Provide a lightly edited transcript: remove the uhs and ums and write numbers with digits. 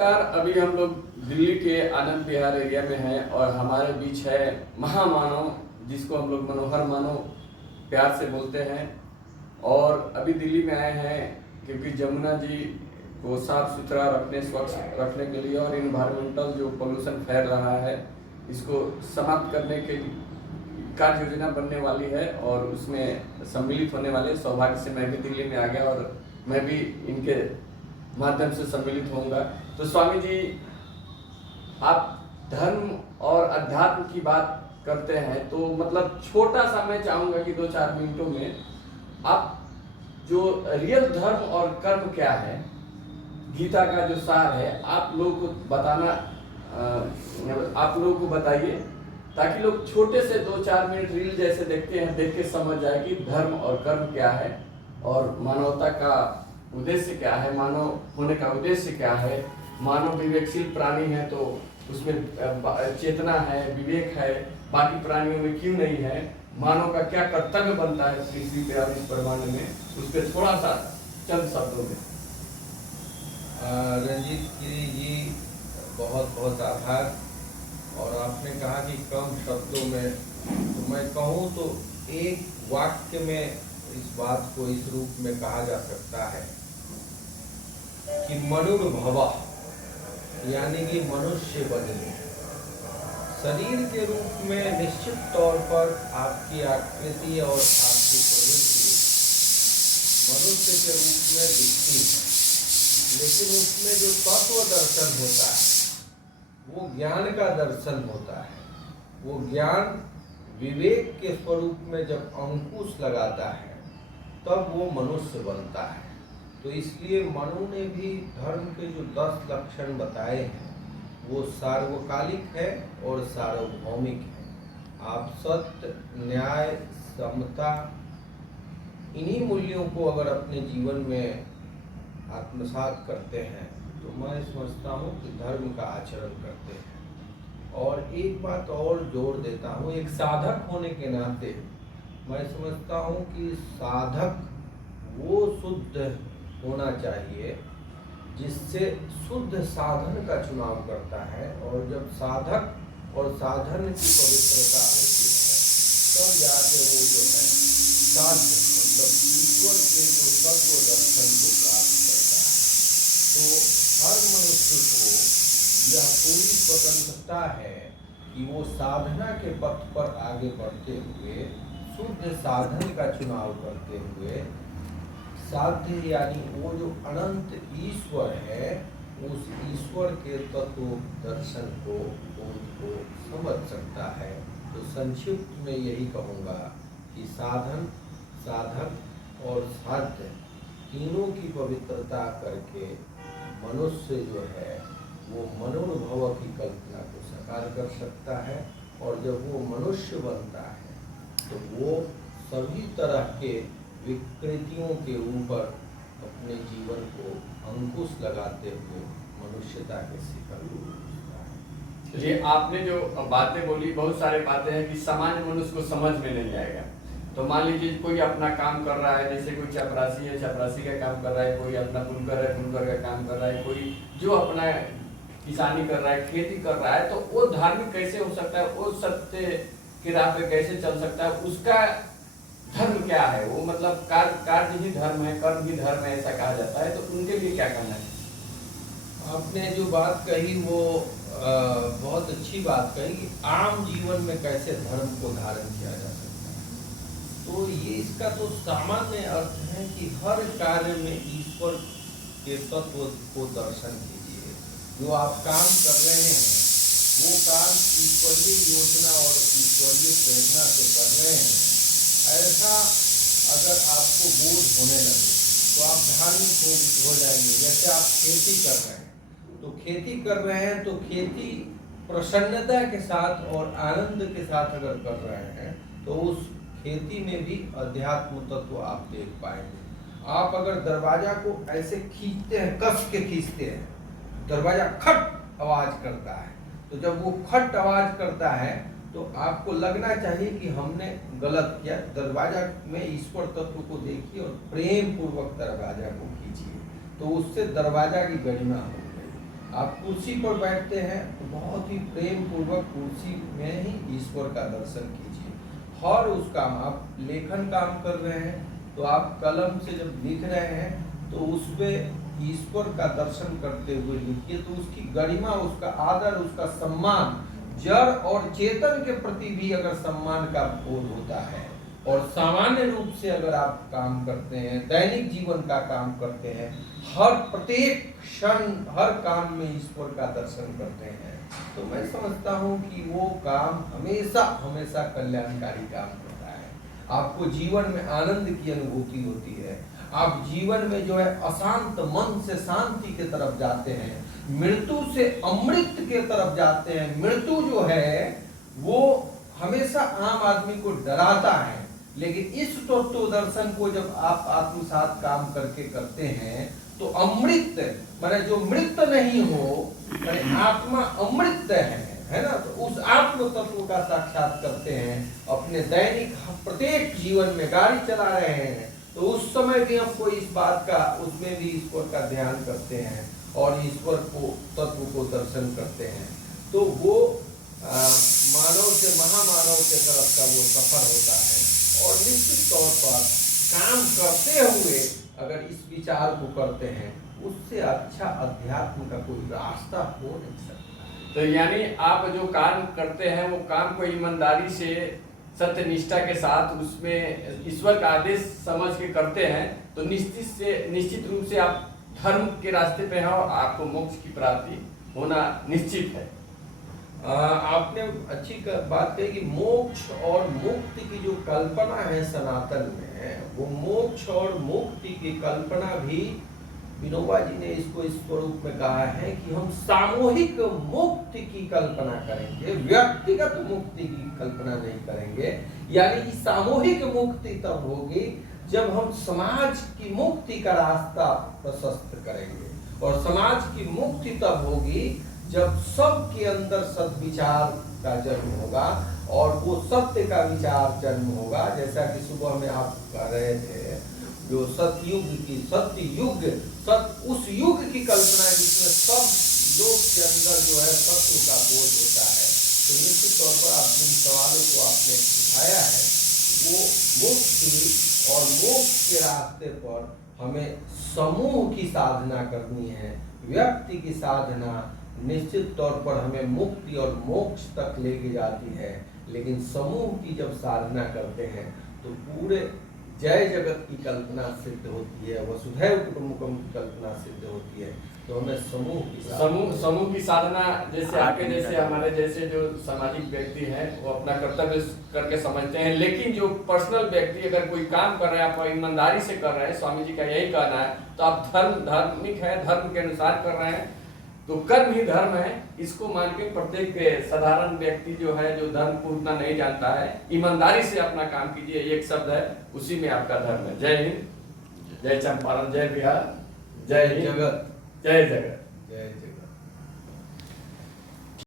नमस्कार। अभी हम लोग दिल्ली के आनंद विहार एरिया में हैं और हमारे बीच है महामानव, जिसको हम लोग मनोहर मानव प्यार से बोलते हैं। और अभी दिल्ली में आए हैं क्योंकि जमुना जी को साफ सुथरा रखने, स्वच्छ रखने के लिए और इन्वायरमेंटल जो पोल्यूशन फैल रहा है इसको समाप्त करने के कार्य योजना बनने वाली है और उसमें सम्मिलित होने वाले। सौभाग्य से मैं भी दिल्ली में आ गया और मैं भी इनके माध्यम से सम्मिलित होऊंगा। तो स्वामी जी, आप धर्म और अध्यात्म की बात करते हैं तो मतलब छोटा सा मैं चाहूंगा कि 2-4 मिनटों में आप जो रियल धर्म और कर्म क्या है, गीता का जो सार है, आप लोगों को बताना, आप लोगों को बताइए ताकि लोग छोटे से 2-4 मिनट रील जैसे देखते हैं, देख के समझ जाए कि धर्म और कर्म क्या है और मानवता का उद्देश्य क्या है, मानव होने का उद्देश्य क्या है। मानव विवेकशील प्राणी है तो उसमें चेतना है, विवेक है, बाकी प्राणियों में क्यों नहीं है। मानव का क्या कर्तव्य बनता है पृथ्वी पे और इस ब्रह्मांड में, उस पर थोड़ा सा चंद शब्दों में। रंजीत गिरी जी, बहुत बहुत आभार। और आपने कहा कि कम शब्दों में, तो मैं कहूँ तो एक वाक्य में इस बात को इस रूप में कहा जा सकता है कि मनुर्भवः, यानी कि मनुष्य बने। शरीर के रूप में निश्चित तौर पर आपकी आकृति और आपकी प्रवृत्ति मनुष्य के रूप में दिखती है, लेकिन उसमें जो तत्व दर्शन होता है वो ज्ञान का दर्शन होता है। वो ज्ञान विवेक के स्वरूप में जब अंकुश लगाता है तब वो मनुष्य बनता है। तो इसलिए मनु ने भी धर्म के जो 10 लक्षण बताए हैं वो सार्वकालिक है और सार्वभौमिक है। आप सत्य, न्याय, समता, इन्हीं मूल्यों को अगर अपने जीवन में आत्मसात करते हैं तो मैं समझता हूँ कि धर्म का आचरण करते हैं। और एक बात और जोड़ देता हूँ, एक साधक होने के नाते मैं समझता हूँ कि साधक वो शुद्ध होना चाहिए जिससे शुद्ध साधन का चुनाव करता है। और जब साधक और साधन की पवित्रता होती है तब जाके वो जो है साध्य, मतलब ईश्वर के जो तत्व दर्शन को प्राप्त करता है। तो हर मनुष्य को यह पूरी स्वतंत्रता है कि वो साधना के पथ पर आगे बढ़ते हुए शुद्ध साधन का चुनाव करते हुए साध्य, यानी वो जो अनंत ईश्वर है, उस ईश्वर के तत्व दर्शन को उनको समझ सकता है। तो संक्षिप्त में यही कहूँगा कि साधन, साधक और साध्य तीनों की पवित्रता करके मनुष्य जो है वो मनोभव की कल्पना को साकार कर सकता है। और जब वो मनुष्य बनता है तो वो सभी तरह के विकृतियों के ऊपर अपने जीवन को अंकुश लगाते हुए मनुष्यता के शिखर को पहुंचता है। जी, आपने जो बातें बोली, बहुत सारे बातें हैं कि सामान्य मनुष्य को समझ में नहीं आएगा। तो मान लीजिए कोई अपना काम कर रहा है, जैसे कोई चपरासी है, चपरासी का काम कर रहा है, कोई अपना बुनकर है, बुनकर का काम कर रहा है, कोई जो अपना किसानी कर रहा है, खेती कर रहा है, तो वो धार्मिक कैसे हो सकता है, वो सत्य की राह पे कैसे चल सकता है, उसका धर्म क्या है। वो मतलब कार्य ही धर्म है, कर्म ही धर्म है, ऐसा कहा जाता है। तो उनके लिए क्या करना है? आपने जो बात कही वो बहुत अच्छी बात कही कि आम जीवन में कैसे धर्म को धारण किया जा सकता है। तो ये इसका तो सामान्य अर्थ है कि हर कार्य में ईश्वर के तत्व को दर्शन कीजिए। जो आप काम कर रहे हैं वो काम ईश्वरीय योजना और ईश्वरीय प्रेरणा से कर रहे हैं, ऐसा अगर आपको बोध होने लगे तो आप धार्मिक हो जाएंगे। जैसे आप खेती कर रहे हैं तो खेती कर रहे हैं तो खेती प्रसन्नता के साथ और आनंद के साथ अगर कर रहे हैं तो उस खेती में भी अध्यात्म तत्व आप देख पाएंगे। आप अगर दरवाजा को ऐसे खींचते हैं, कस के खींचते हैं, दरवाजा खट आवाज करता है, तो जब वो खट आवाज करता है तो आपको लगना चाहिए कि हमने गलत किया। दरवाजा में ईश्वर तत्व को देखिए और प्रेम पूर्वक दरवाजा को खींचिए, तो उससे दरवाजा की गरिमा हो गई। आप कुर्सी पर बैठते हैं तो बहुत ही प्रेम पूर्वक कुर्सी में ही ईश्वर का दर्शन कीजिए। हर उस काम, आप लेखन काम कर रहे हैं तो आप कलम से जब लिख रहे हैं तो उसमें ईश्वर का दर्शन करते हुए लिखिए, तो उसकी गरिमा, उसका आदर, उसका सम्मान, जड़ और चेतन के प्रति भी अगर सम्मान का बोध होता है, और सामान्य रूप से अगर आप काम करते हैं, दैनिक जीवन का काम करते हैं, हर प्रत्येक क्षण हर काम में ईश्वर का दर्शन करते हैं, तो मैं समझता हूँ कि वो काम हमेशा हमेशा कल्याणकारी काम करता है। आपको जीवन में आनंद की अनुभूति होती है, आप जीवन में जो है अशांत मन से शांति की तरफ जाते हैं, मृत्यु से अमृत के तरफ जाते हैं। मृत्यु जो है वो हमेशा आम आदमी को डराता है, लेकिन इस तत्व दर्शन को जब आप आत्मसात काम करके करते हैं तो अमृत, माने जो मृत नहीं हो, माने आत्मा अमृत है ना, तो उस आत्म तत्व का साक्षात करते हैं। अपने दैनिक प्रत्येक जीवन में गाड़ी चला रहे हैं तो उस समय भी हमको इस बात का, उसमें भी ईश्वर का ध्यान करते हैं और ईश्वर को तत्व को दर्शन करते हैं, तो वो मानव से महामानव के तरफ का वो सफर होता है। और निश्चित तौर पर काम करते हुए अगर इस विचार को करते हैं, उससे अच्छा अध्यात्म का कोई रास्ता हो नहीं सकता। तो यानी आप जो काम करते हैं वो काम को ईमानदारी से, सत्य निष्ठा के साथ, उसमें ईश्वर का आदेश समझ के करते हैं, तो निश्चित रूप से आप धर्म के रास्ते पे हैं और आपको मोक्ष की प्राप्ति होना निश्चित है। आपने अच्छी बात कही कि मोक्ष और मुक्ति की जो कल्पना है सनातन में, वो मोक्ष और मुक्ति की कल्पना भी विनोबा जी ने इसको इस स्वरूप में कहा है कि हम सामूहिक मुक्ति की कल्पना करेंगे, व्यक्तिगत मुक्ति की कल्पना नहीं करेंगे। यानी सामूहिक मुक्ति तब होगी जब हम समाज की मुक्ति का रास्ता प्रशस्त करेंगे, और समाज की मुक्ति तब होगी जब सबके अंदर सद्विचार का जन्म होगा और वो सत्य का विचार जन्म होगा। जैसा कि सुबह में आप कह रहे थे, जो सतयुग की, सत्य युग, उस युग की कल्पना जिसमें सब लोग के अंदर जो है सत्य का बोध होता है। तो निश्चित तौर पर आप जिन सवालों को आपने उठाया है, वो मुक्ति और मोक्ष के रास्ते पर हमें समूह की साधना करनी है। व्यक्ति की साधना निश्चित तौर पर हमें मुक्ति और मोक्ष तक लेके जाती है, लेकिन समूह की जब साधना करते हैं तो पूरे जय जगत की कल्पना सिद्ध होती है, वसुधैव कुटुंबकम की कल्पना सिद्ध होती है। तो हमें समूह की साधना, जैसे आपके जैसे हमारे जैसे जो सामाजिक व्यक्ति हैं वो अपना कर्तव्य करके समझते हैं, लेकिन जो पर्सनल व्यक्ति अगर कोई काम कर रहे हैं, आप ईमानदारी से कर रहे हैं, स्वामी जी का यही कहना है, तो आप धार्मिक है, धर्म के अनुसार कर रहे हैं, तो कर्म ही धर्म है। इसको मान के प्रत्येक साधारण व्यक्ति जो है, जो धर्म को उतना नहीं जानता है, ईमानदारी से अपना काम कीजिए, एक शब्द है, उसी में आपका धर्म है। जय हिंद, जय चंपारण, जय बिहार, जय जगत, जय जगत, जय जगत।